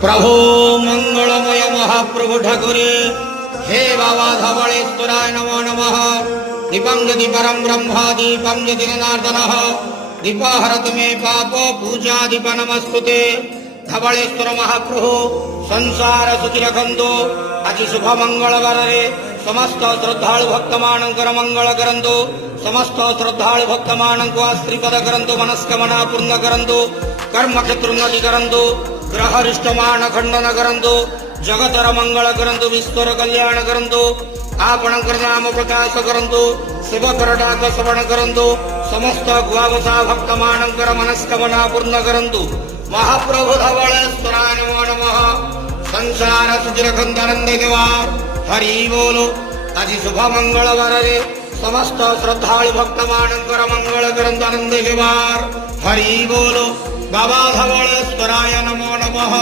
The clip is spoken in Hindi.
प्रभो मंगलमय महाप्रभु ठाकुरे हे बाबा धवलेश्वराय नमो नमः। दीपं यदि परं ब्रह्म दीपं यदि जनार्दनः दीपहरतु मे पाप पूजा दीप नमस्तुते। धवलेश्वर महाप्रभु संसार सुखी रखंतु। आज शुभ मंगलवार समस्त श्रद्धालु भक्त मानकर मंगल करंतु। समस्त श्रद्धालु भक्त मानक श्रीपद करंतु। मनस्कामना पूर्ण करंतु। कर्म क्षेत्र उन्नति करंतु। ग्रह रिष्टमान खंडन करंतु। जगतर मंगल करंतु। विश्वर कल्याण करंतु। आपणकर नाम प्रकाश करंतु। शिवकर डाक श्रवण करंतु। समस्त गुआवसा भक्त मानकर मनस्कामना पूर्ण करंतु। महाप्रभु धवलेश्वराय नमो नमः। संसार सुखी रखंतु आनंद देवार हरि बोलो। आज शुभ मंगलवार समस्त श्रद्धालु भक्त मानकर मंगल करंतु आनंद देवार हरि बोलो। बाबा धवलेश्वराय नमो नमः।